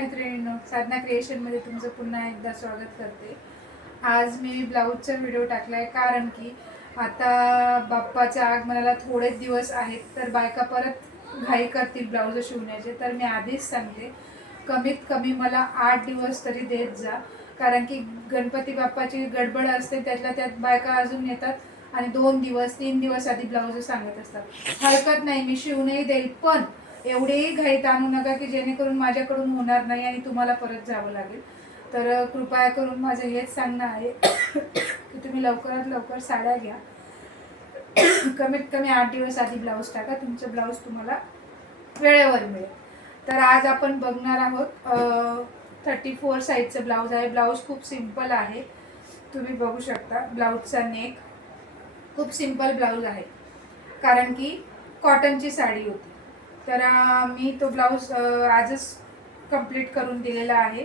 मैत्रिणींनो, साधना क्रिएशनमध्ये तुमचं पुन्हा एकदा स्वागत करते। आज मी ब्लाऊजचा व्हिडिओ टाकलाय कारण की आता बाप्पाच्या आगमनाला थोडेच दिवस आहेत, तर बायका परत घाई करतील ब्लाऊज शिवण्याचे। तर मी आधीच सांगते, कमीत कमी मला 8 दिवस तरी देत जा, कारण की गणपती बाप्पाची गडबड असते, त्यातल्या त्यात बायका अजून येतात आणि 2 दिवस 3 दिवस आधी ब्लाऊज सांगत असतात। हरकत नाही, मी शिवूनही देईल, पण एवढेही घाईत आणू नका की जेणेकरून माझ्याकडून होणार नाही आणि तुम्हाला परत जावं लागेल। तर कृपया करून माझं हेच सांगणं आहे की तुम्ही लवकरात लवकर साड्या घ्या। कमीत कमी 8 दिवस आधी ब्लाऊज टाका, तुमचं ब्लाऊज तुम्हाला वेळेवर मिळेल। तर आज आपण बघणार आहोत 34 साईजचं ब्लाऊज आहे। ब्लाऊज खूप सिंपल आहे, तुम्ही बघू शकता। ब्लाऊजचा नेक खूप सिंपल ब्लाऊज आहे, कारण की कॉटनची साडी होती। तर मी तो ब्लाऊज आजच कंप्लीट करून दिलेला आहे।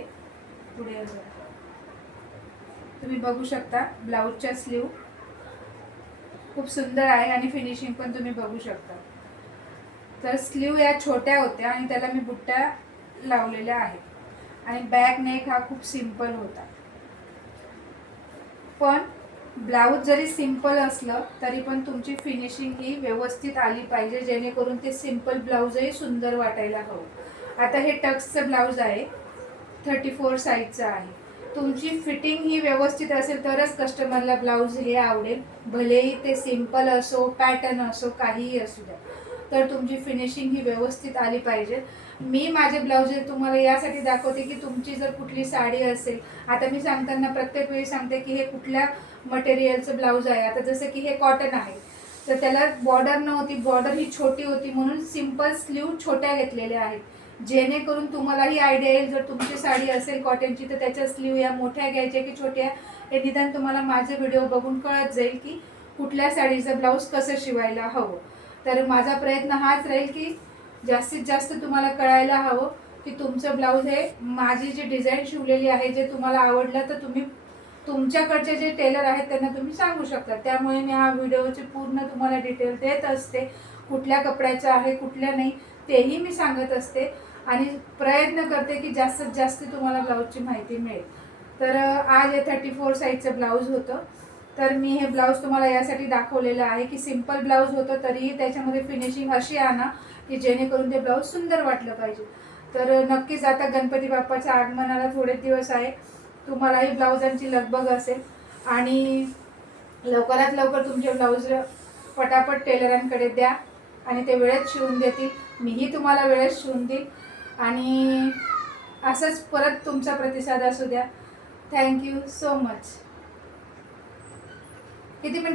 पुढे तुम्ही बघू शकता, ब्लाऊजच्या स्लीव खूप सुंदर आहे आणि फिनिशिंग पण तुम्ही बघू शकता। तर स्लीव या छोट्या होत्या आणि त्याला मी बुट्ट्या लावलेल्या आहेत आणि बॅक नेक हा खूप सिंपल होता। पण ब्लाऊज जरी सिंपल असलं तरी पण तुमची फिनिशिंग ही व्यवस्थित आली पाहिजे, जेणेकरून ते सिंपल ब्लाऊजही सुंदर वाटायला हवं। आता हे टक्सचं ब्लाऊज आहे, 34 साईजचं आहे। तुमची फिटिंग ही व्यवस्थित असेल तरच कस्टमरला ब्लाऊज हे आवडेल, भलेही ते सिंपल असो, पॅटर्न असो, काहीही असू द्या, तर तुमची फिनिशिंग ही व्यवस्थित आली पाहिजे। मी माझे ब्लाऊज तुम्हाला यासाठी दाखवते की तुमची जर कुठली साडी असेल, आता मी सांगताना प्रत्येक वेळी सांगते की हे कुठल्या मटेरियलचं ब्लाऊज आहे। आता जसं की हे कॉटन आहे, तर त्याला बॉर्डर नव्हती, बॉर्डर ही छोटी होती म्हणून सिंपल स्लीव छोट्या घेतलेल्या आहेत, जेणेकरून तुम्हालाही आयडिया येईल। जर तुमची साडी असेल कॉटनची तर त्याच्या स्लीव या मोठ्या घ्यायच्या की छोट्या, हे निदान तुम्हाला माझे व्हिडिओ बघून कळत जाईल की कुठल्या साडीचं ब्लाऊज कसं शिवायला हवं। तर माझा प्रयत्न हाच राहील की जास्तीत जास्त तुम्हाला कळायला हवं की तुमचं ब्लाऊज हे माझी जी डिझाईन शिवलेली आहे जे तुम्हाला आवडलं, तर तुम्ही तुमच्याकडचे जे टेलर आहेत त्यांना तुम्ही सांगू शकता। त्यामुळे मी हा व्हिडिओची पूर्ण तुम्हाला डिटेल देत असते, कुठल्या कपड्याचं आहे कुठल्या नाही तेही मी सांगत असते आणि प्रयत्न करते की जास्तीत जास्त तुम्हाला ब्लाऊजची माहिती मिळेल। तर आज हे 34 साईजचं ब्लाऊज होतं। तर मी हे ब्लाऊज तुम्हाला यासाठी दाखवलेलं आहे की सिंपल ब्लाऊज होतं तरीही त्याच्यामध्ये फिनिशिंग अशी आणा की जेणेकरून ते ब्लाऊज सुंदर वाटलं पाहिजे। तर नक्कीच आता गणपती बाप्पाच्या आगमनाला थोडे दिवस आहे, तुम्हालाही ब्लाऊजांची लगबग असेल आणि लवकरात लवकर तुमचे ब्लाऊज पटापट टेलरांकडे द्या आणि ते वेळेत शिवून देतील। मीही तुम्हाला वेळेत शिवून देईल आणि असंच परत तुमचा प्रतिसाद असू द्या। Thank you so much. किती मिनिटं